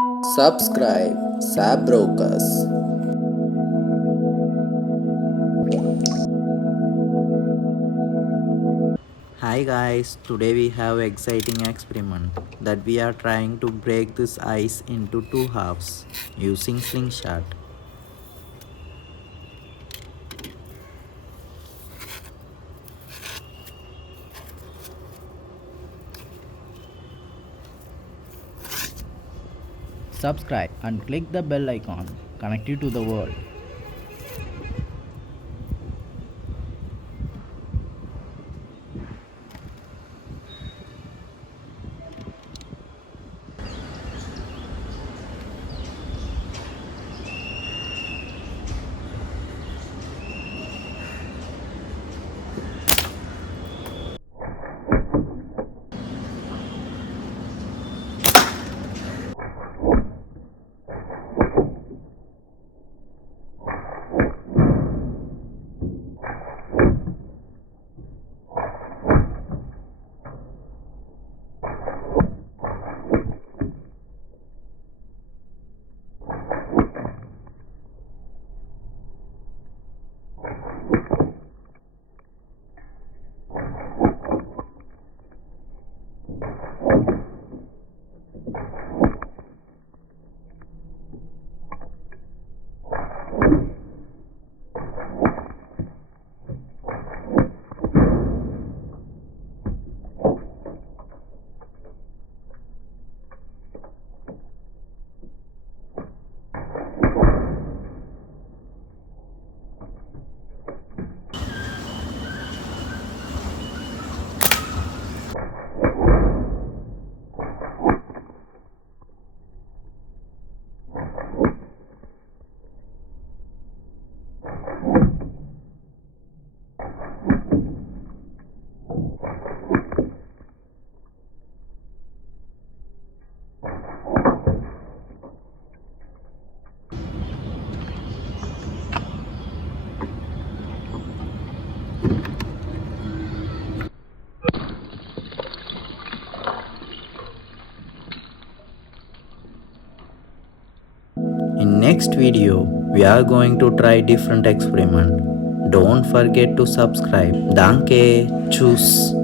Subscribe Sabrokas. Hi guys, today we have exciting experiment that we are trying to break this ice into two halves using Slingshot. Subscribe and click the bell icon. Connect you to the world. In next video, we are going to try different experiment. Don't forget to subscribe. Danke, tschüss.